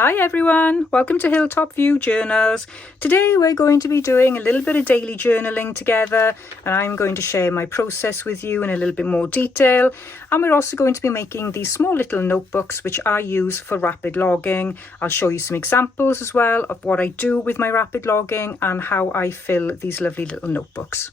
Hi everyone, welcome to Hilltop View Journals. Today we're going to be doing a little bit of daily journaling together, and I'm going to share my process with you in a little bit more detail. And we're also going to be making these small little notebooks which I use for rapid logging. I'll show you some examples as well of what I do with my rapid logging and how I fill these lovely little notebooks.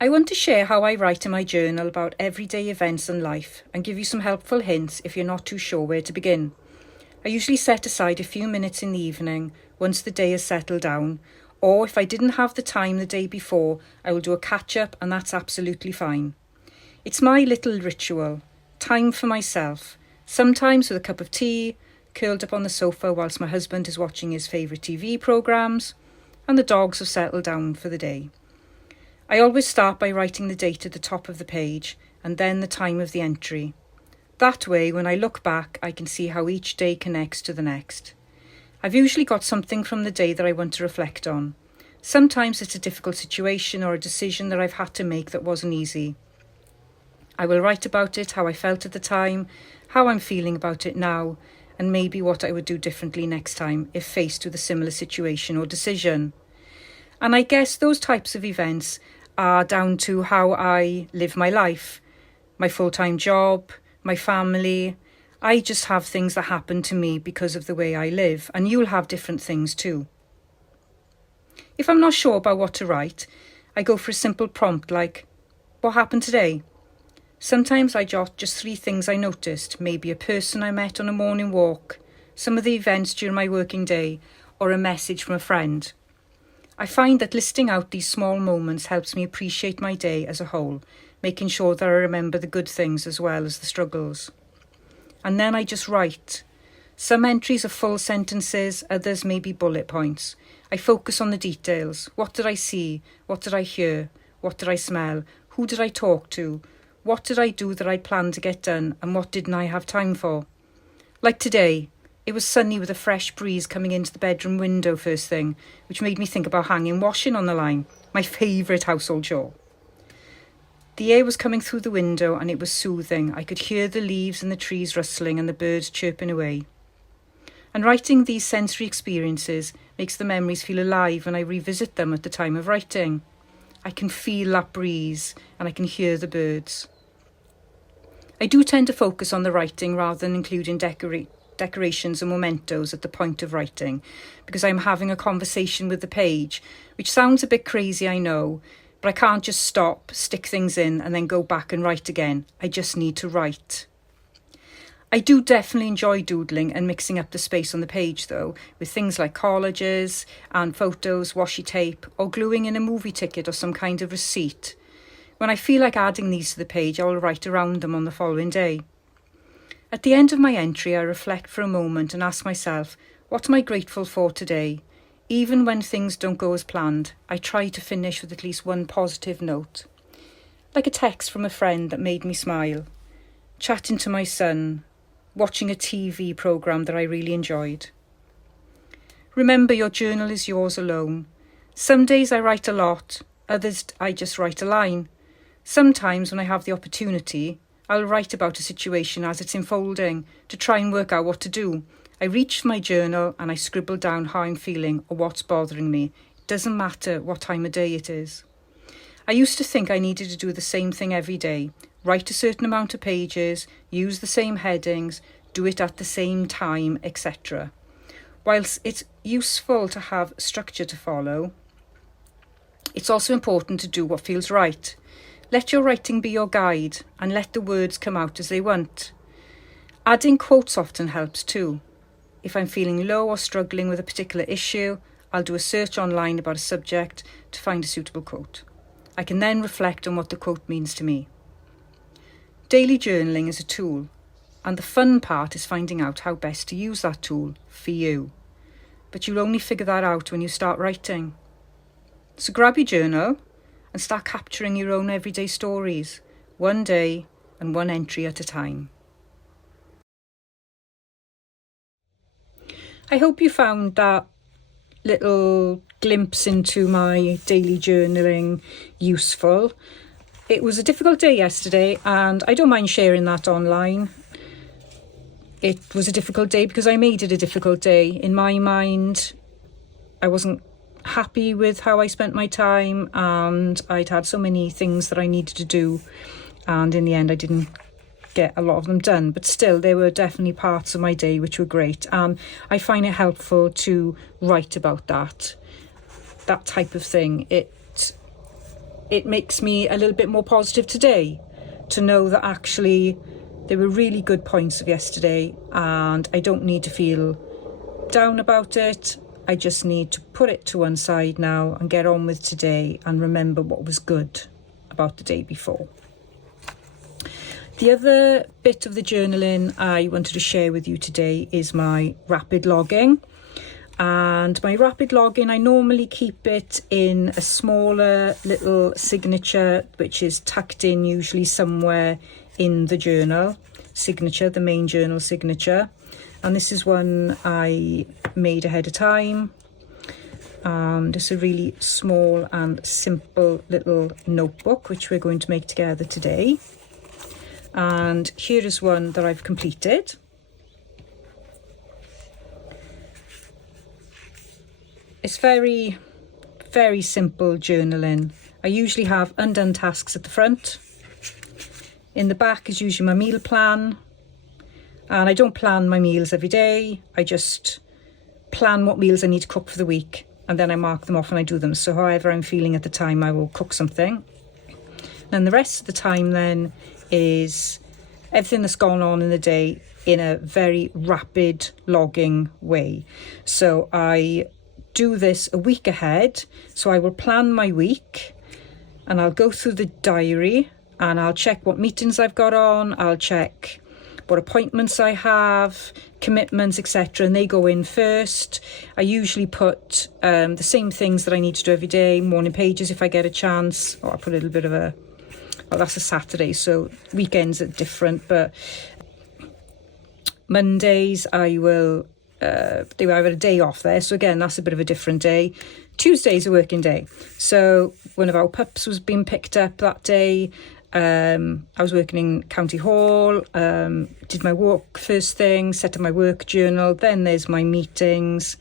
I want to share how I write in my journal about everyday events and life and give you some helpful hints if you're not too sure where to begin. I usually set aside a few minutes in the evening once the day has settled down, or if I didn't have the time the day before, I will do a catch-up and that's absolutely fine. It's my little ritual, time for myself, sometimes with a cup of tea, curled up on the sofa whilst my husband is watching his favourite TV programmes and the dogs have settled down for the day. I always start by writing the date at the top of the page and then the time of the entry. That way, when I look back, I can see how each day connects to the next. I've usually got something from the day that I want to reflect on. Sometimes it's a difficult situation or a decision that I've had to make that wasn't easy. I will write about it, how I felt at the time, how I'm feeling about it now, and maybe what I would do differently next time if faced with a similar situation or decision. And I guess those types of events are down to how I live my life, my full-time job, my family. I just have things that happen to me because of the way I live, and you'll have different things too. If I'm not sure about what to write, I go for a simple prompt like, what happened today? Sometimes I jot just 3 things I noticed, maybe a person I met on a morning walk, some of the events during my working day, or a message from a friend. I find that listing out these small moments helps me appreciate my day as a whole, making sure that I remember the good things as well as the struggles. And then I just write. Some entries are full sentences, others may be bullet points. I focus on the details. What did I see? What did I hear? What did I smell? Who did I talk to? What did I do that I planned to get done, and what didn't I have time for? Like today. It was sunny with a fresh breeze coming into the bedroom window first thing, which made me think about hanging washing on the line, my favourite household chore. The air was coming through the window and it was soothing. I could hear the leaves and the trees rustling and the birds chirping away. And writing these sensory experiences makes the memories feel alive when I revisit them at the time of writing. I can feel that breeze and I can hear the birds. I do tend to focus on the writing rather than including decorations and mementos at the point of writing, because I'm having a conversation with the page, which sounds a bit crazy, I know, but I can't just stop, stick things in and then go back and write again. I just need to write. I do definitely enjoy doodling and mixing up the space on the page though, with things like collages and photos, washi tape, or gluing in a movie ticket or some kind of receipt. When I feel like adding these to the page, I will write around them on the following day. At the end of my entry, I reflect for a moment and ask myself, what am I grateful for today? Even when things don't go as planned, I try to finish with at least one positive note. Like a text from a friend that made me smile, chatting to my son, watching a TV programme that I really enjoyed. Remember, your journal is yours alone. Some days I write a lot, others I just write a line. Sometimes when I have the opportunity, I'll write about a situation as it's unfolding to try and work out what to do. I reach for my journal and I scribble down how I'm feeling or what's bothering me. It doesn't matter what time of day it is. I used to think I needed to do the same thing every day, write a certain amount of pages, use the same headings, do it at the same time, etc. Whilst it's useful to have structure to follow, it's also important to do what feels right. Let your writing be your guide and let the words come out as they want. Adding quotes often helps too. If I'm feeling low or struggling with a particular issue, I'll do a search online about a subject to find a suitable quote. I can then reflect on what the quote means to me. Daily journaling is a tool, and the fun part is finding out how best to use that tool for you. But you'll only figure that out when you start writing. So grab your journal and start capturing your own everyday stories, one day and one entry at a time. I hope you found that little glimpse into my daily journaling useful. It was a difficult day yesterday, and I don't mind sharing that online. It was a difficult day because I made it a difficult day. In my mind, I wasn't happy with how I spent my time, and I'd had so many things that I needed to do, and in the end I didn't get a lot of them done. But still, there were definitely parts of my day which were great, and I find it helpful to write about that type of thing. It makes me a little bit more positive today to know that actually there were really good points of yesterday, and I don't need to feel down about it. I just need to put it to one side now and get on with today and remember what was good about the day before. The other bit of the journaling I wanted to share with you today is my rapid logging. And my rapid logging, I normally keep it in a smaller little signature, which is tucked in usually somewhere in the journal signature, the main journal signature. And this is one I made ahead of time. It's a really small and simple little notebook, which we're going to make together today. And here is one that I've completed. It's very, very simple journaling. I usually have undone tasks at the front. In the back is usually my meal plan. And I don't plan my meals every day. I just plan what meals I need to cook for the week. And then I mark them off and I do them. So however I'm feeling at the time, I will cook something. And the rest of the time then is everything that's gone on in the day in a very rapid logging way. So I do this a week ahead. So I will plan my week and I'll go through the diary and I'll check what meetings I've got on. I'll check what appointments I have, commitments, etc. And they go in first. I usually put the same things that I need to do every day, morning pages if I get a chance, or I put a little bit of a, well, that's a Saturday, so weekends are different, but Mondays I will do I have a day off there, so again that's a bit of a different day. Tuesday's a working day, so one of our pups was being picked up that day. I was working in County Hall, did my walk first thing, set up my work journal, then there's my meetings,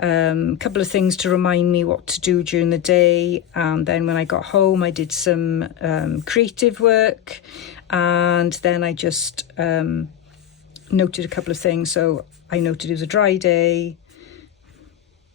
a couple of things to remind me what to do during the day, and then when I got home I did some creative work, and then I just noted a couple of things. So I noted it was a dry day.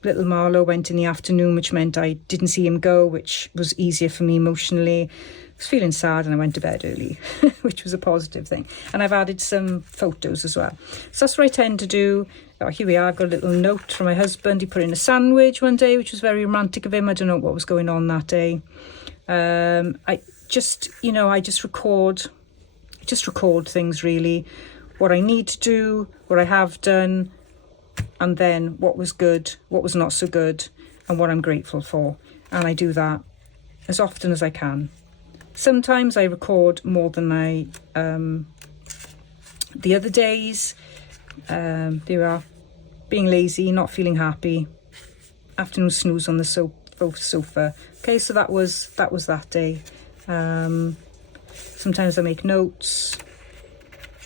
Little Marlowe went in the afternoon, which meant I didn't see him go, which was easier for me emotionally. I was feeling sad and I went to bed early, which was a positive thing. And I've added some photos as well. So that's what I tend to do. Oh, here we are, I've got a little note from my husband. He put in a sandwich one day, which was very romantic of him. I don't know what was going on that day. I just record things really. What I need to do, what I have done, and then what was good, what was not so good, and what I'm grateful for. And I do that as often as I can. Sometimes I record more than the other days. There we are, being lazy, not feeling happy, afternoon snooze on the sofa. Okay, so that was that day. Sometimes I make notes.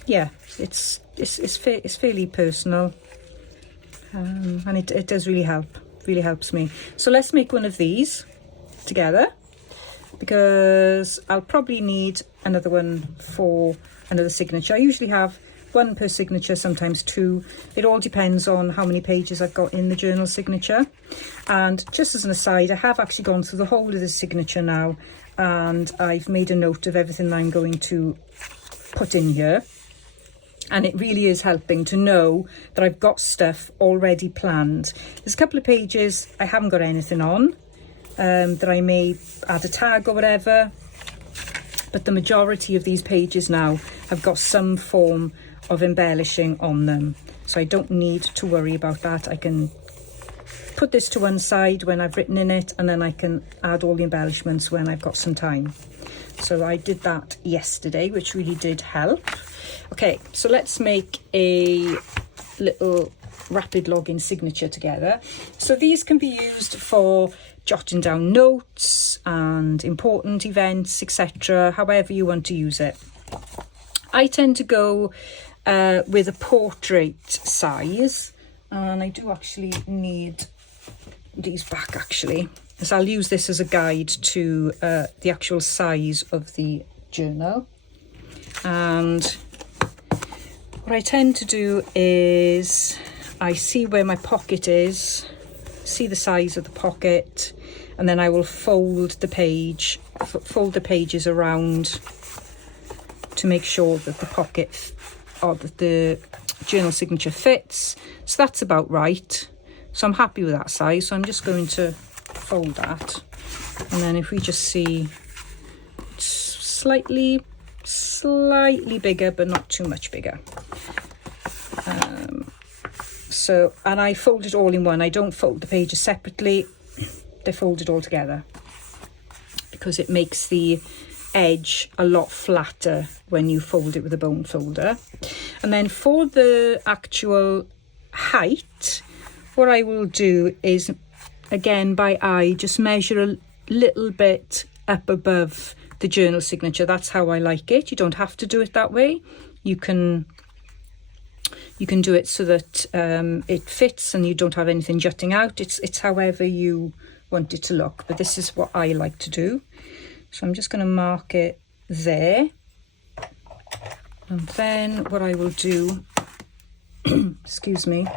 Yeah, it's fairly personal, and it does really helps me. So let's make one of these together, because I'll probably need another one for another signature. I usually have one per signature, sometimes two. It all depends on how many pages I've got in the journal signature. And just as an aside, I have actually gone through the whole of the signature now, and I've made a note of everything I'm going to put in here. And it really is helping to know that I've got stuff already planned. There's a couple of pages I haven't got anything on, that I may add a tag or whatever. But the majority of these pages now have got some form of embellishing on them. So I don't need to worry about that. I can put this to one side when I've written in it, and then I can add all the embellishments when I've got some time. So I did that yesterday, which really did help. Okay, so let's make a little rapid login signature together. So these can be used for jotting down notes, and important events, etc., however you want to use it. I tend to go with a portrait size, and I do actually need these back actually, as I'll use this as a guide to the actual size of the journal. And what I tend to do is I see where my pocket is, see the size of the pocket, and then I will fold the pages around to make sure that the pocket or that the journal signature fits. So that's about right. So I'm happy with that size. So I'm just going to fold that. And then if we just see, it's slightly bigger, but not too much bigger. And I fold it all in one. I don't fold the pages separately. They're folded all together because it makes the edge a lot flatter when you fold it with a bone folder. And then for the actual height, what I will do is, again by eye, just measure a little bit up above the journal signature. That's how I like it. You don't have to do it that way. You can do it so that it fits and you don't have anything jutting out. It's however you want it to look, but this is what I like to do. So I'm just going to mark it there, and then what I will do excuse me,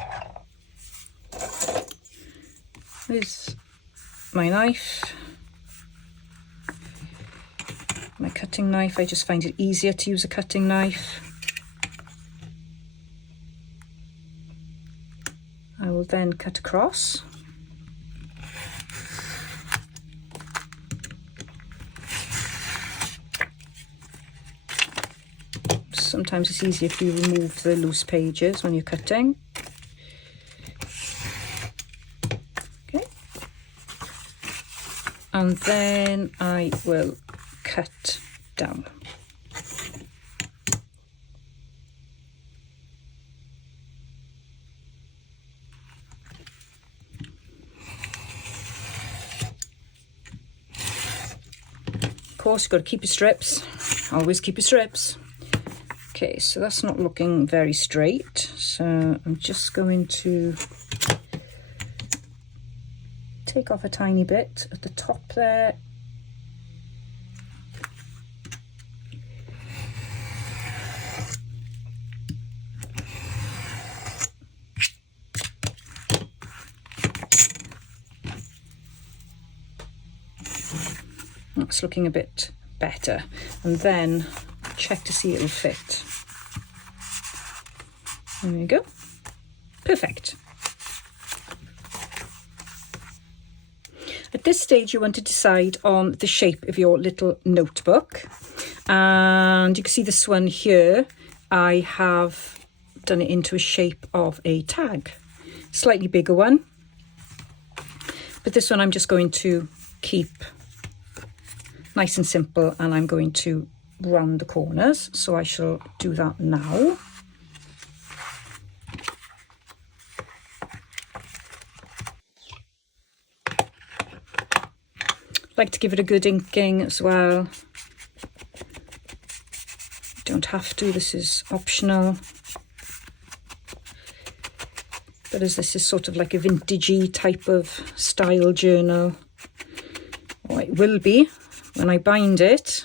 is my knife, my cutting knife. I just find it easier to use a cutting knife. I will then cut across. Sometimes it's easier if you remove the loose pages when you're cutting. Okay. And then I will cut down. Of course, you've got to keep your strips. Always keep your strips. Okay, so that's not looking very straight. So I'm just going to take off a tiny bit at the top there. That's looking a bit better. And then check to see it'll fit. There you go. Perfect. At this stage, you want to decide on the shape of your little notebook. And you can see this one here, I have done it into a shape of a tag. Slightly bigger one. But this one I'm just going to keep nice and simple, and I'm going to round the corners. So I shall do that now. Like to give it a good inking as well. You don't have to, this is optional. But as this is sort of like a vintagey type of style journal, or it will be when I bind it.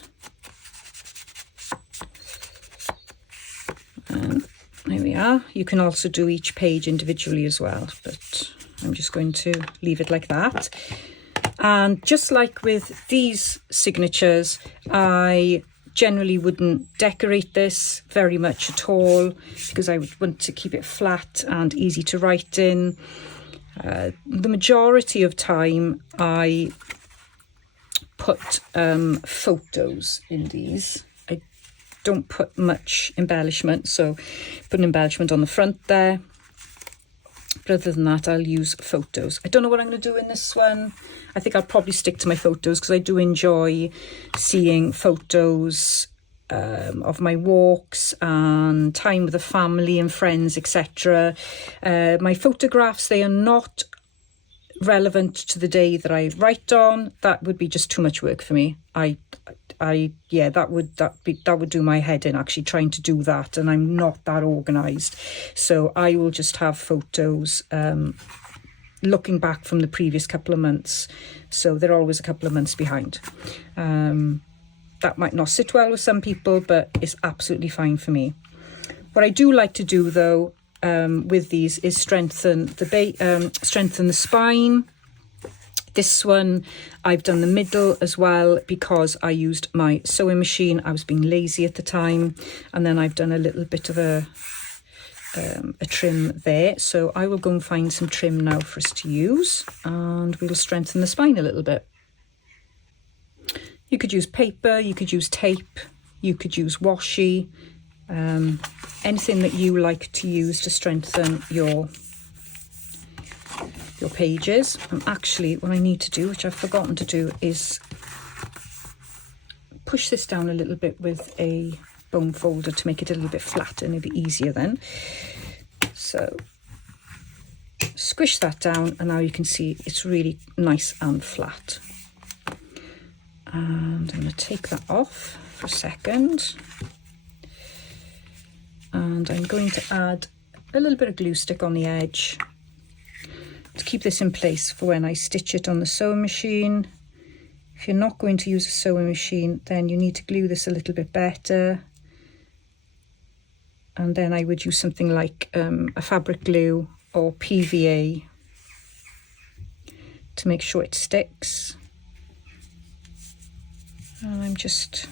And there we are. You can also do each page individually as well, but I'm just going to leave it like that. And just like with these signatures, I generally wouldn't decorate this very much at all because I would want to keep it flat and easy to write in. The majority of time I put photos in these. I don't put much embellishment, so put an embellishment on the front there. But other than that, I'll use photos. I don't know what I'm going to do in this one. I think I'll probably stick to my photos because I do enjoy seeing photos of my walks and time with the family and friends, etc. My photographs, they are not relevant to the day that I write on, that would be just too much work for me. Yeah, that would do my head in, actually trying to do that, and I'm not that organised. So I will just have photos looking back from the previous couple of months, so they're always a couple of months behind. That might not sit well with some people, but it's absolutely fine for me. What I do like to do though with these is strengthen the spine. This one I've done the middle as well because I used my sewing machine. I was being lazy at the time, and then I've done a little bit of a trim there. So I will go and find some trim now for us to use, and we'll strengthen the spine a little bit. You could use paper, you could use tape, you could use washi, anything that you like to use to strengthen your pages. And actually what I need to do, which I've forgotten to do, is push this down a little bit with a bone folder to make it a little bit flatter, and it'll be easier then. So squish that down, and now you can see it's really nice and flat. And I'm going to take that off for a second, and I'm going to add a little bit of glue stick on the edge to keep this in place for when I stitch it on the sewing machine. If you're not going to use a sewing machine, then you need to glue this a little bit better, and then I would use something like a fabric glue or PVA to make sure it sticks. And I'm just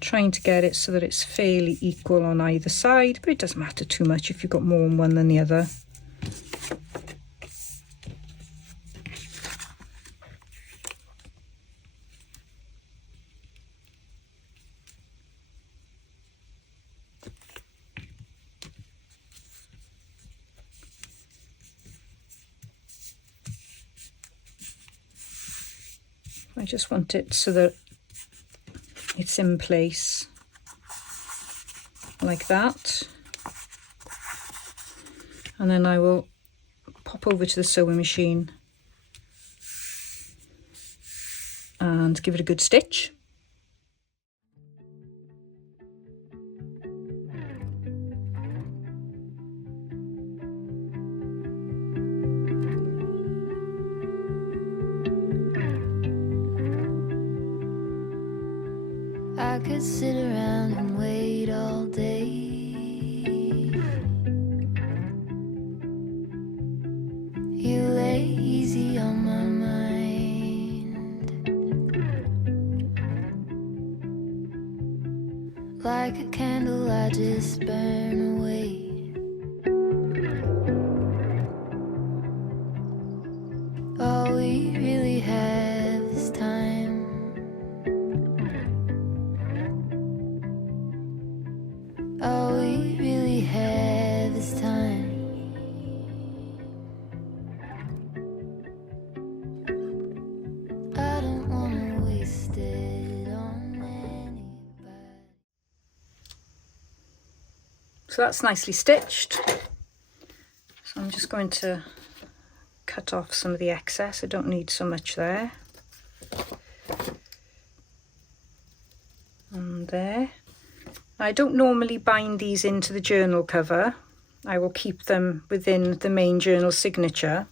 trying to get it so that it's fairly equal on either side, but it doesn't matter too much if you've got more on one than the other. I just want it so that it's in place like that, and then I will pop over to the sewing machine and give it a good stitch. I could sit around and wait all day. You lay easy on my mind. Like a candle I just burn away. All we really have is time. All we really have is time. I don't wanna waste it on anybody. So that's nicely stitched. So I'm just going to cut off some of the excess. I don't need so much there. And there. I don't normally bind these into the journal cover. I will keep them within the main journal signature.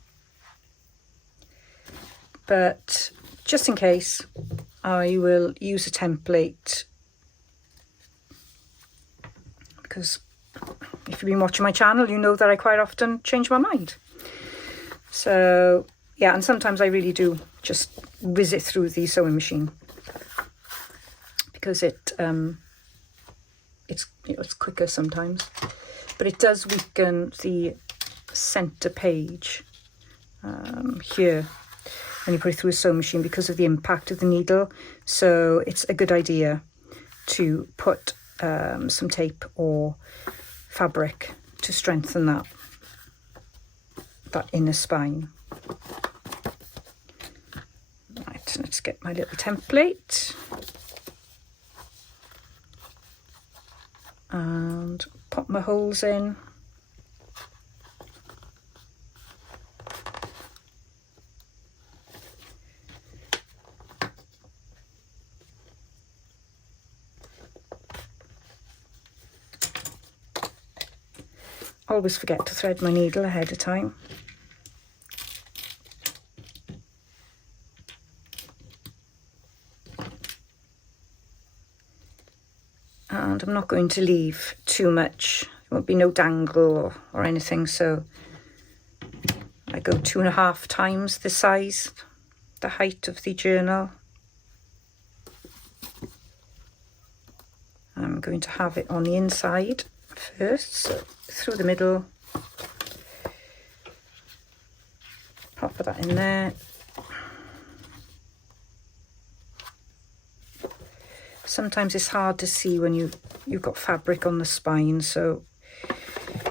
But just in case, I will use a template, because if you've been watching my channel, you know that I quite often change my mind. So yeah, and sometimes I really do just whiz it through the sewing machine because it's quicker sometimes, but it does weaken the center page here when you put it through a sewing machine because of the impact of the needle. So it's a good idea to put some tape or fabric to strengthen that inner spine. Right, let's get my little template and pop my holes in. always forget to thread my needle ahead of time. And I'm not going to leave too much. There won't be no dangle or anything, so I go 2.5 times the size, the height of the journal. I'm going to have it on the inside first, so through the middle, pop that in there. Sometimes it's hard to see when you've got fabric on the spine, so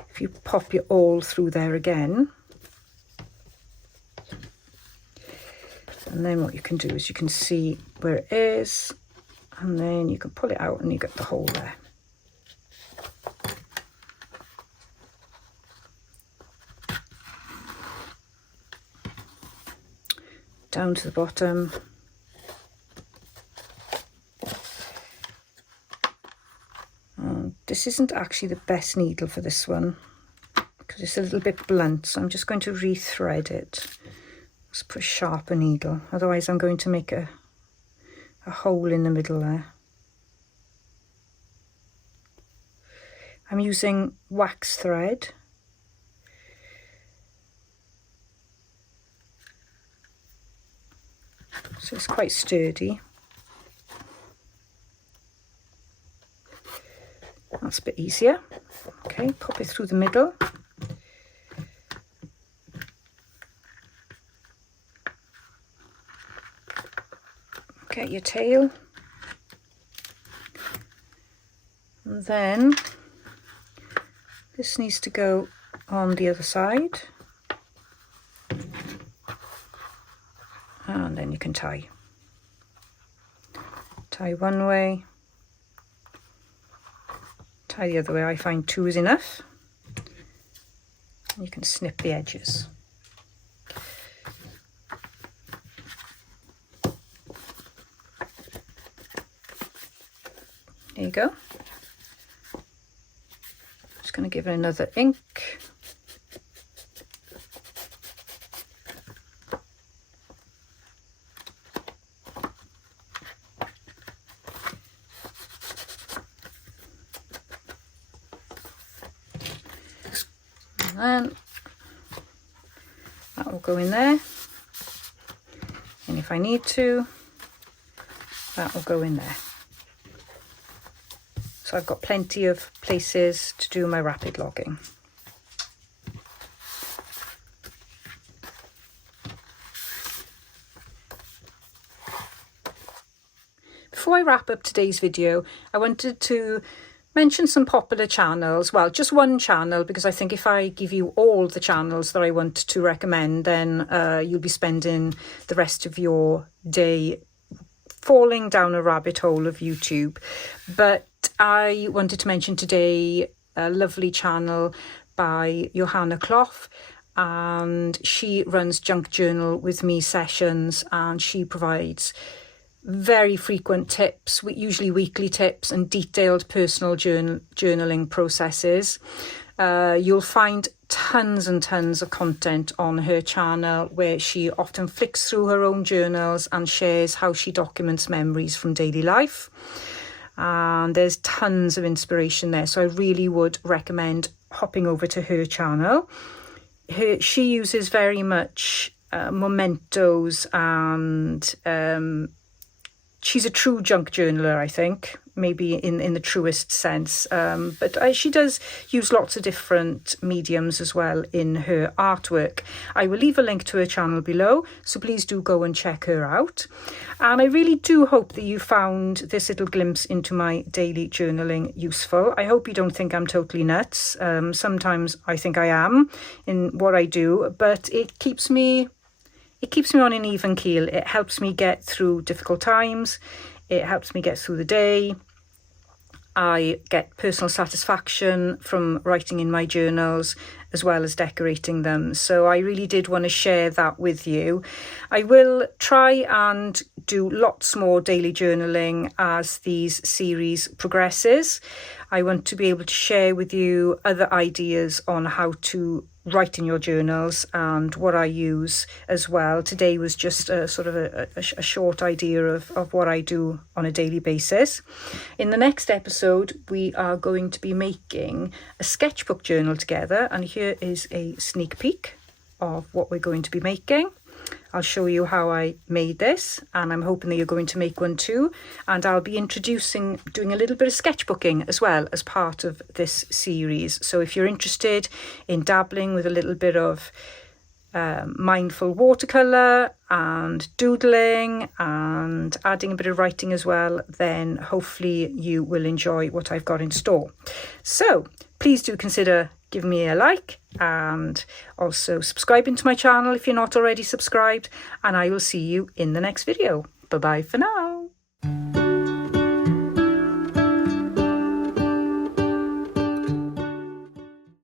if you pop your awl through there again, and then what you can do is you can see where it is, and then you can pull it out and you get the hole there. Down to the bottom. This isn't actually the best needle for this one because it's a little bit blunt, so I'm just going to rethread it. Let's put a sharper needle, otherwise I'm going to make a hole in the middle there. I'm using wax thread. So it's quite sturdy. That's a bit easier. Okay, pop it through the middle. Get your tail. And then this needs to go on the other side. And then you can tie. Tie one way. Tie the other way. I find 2 is enough. You can snip the edges. There you go. Just going to give it another ink. And that will go in there, and if I need to, that will go in there. So I've got plenty of places to do my rapid logging. Before I wrap up today's video, I wanted to mention some popular channels. Well, just one channel, because I think if I give you all the channels that I want to recommend, then you'll be spending the rest of your day falling down a rabbit hole of YouTube. But I wanted to mention today a lovely channel by Johanna Clough, and she runs Junk Journal with Me sessions, and she provides very frequent tips, usually weekly tips, and detailed personal journaling processes. You'll find tons and tons of content on her channel where she often flicks through her own journals and shares how she documents memories from daily life. And there's tons of inspiration there, so I really would recommend hopping over to her channel. She uses very much mementos, and she's a true junk journaler, I think, maybe in the truest sense. But she does use lots of different mediums as well in her artwork. I will leave a link to her channel below, so please do go and check her out. And I really do hope that you found this little glimpse into my daily journaling useful. I hope you don't think I'm totally nuts. Sometimes I think I am in what I do, but it keeps me on an even keel. It helps me get through difficult times. It helps me get through the day. I get personal satisfaction from writing in my journals as well as decorating them. So I really did want to share that with you. I will try and do lots more daily journaling as these series progresses. I want to be able to share with you other ideas on how to write in your journals and what I use as well. Today was just a sort of a short idea of what I do on a daily basis. In the next episode, we are going to be making a sketchbook journal together, and here is a sneak peek of what we're going to be making. I'll show you how I made this, and I'm hoping that you're going to make one too. And I'll be doing a little bit of sketchbooking as well as part of this series. So if you're interested in dabbling with a little bit of mindful watercolour and doodling and adding a bit of writing as well, then hopefully you will enjoy what I've got in store. So please do consider giving me a like and also subscribing to my channel if you're not already subscribed, and I will see you in the next video. Bye bye for now.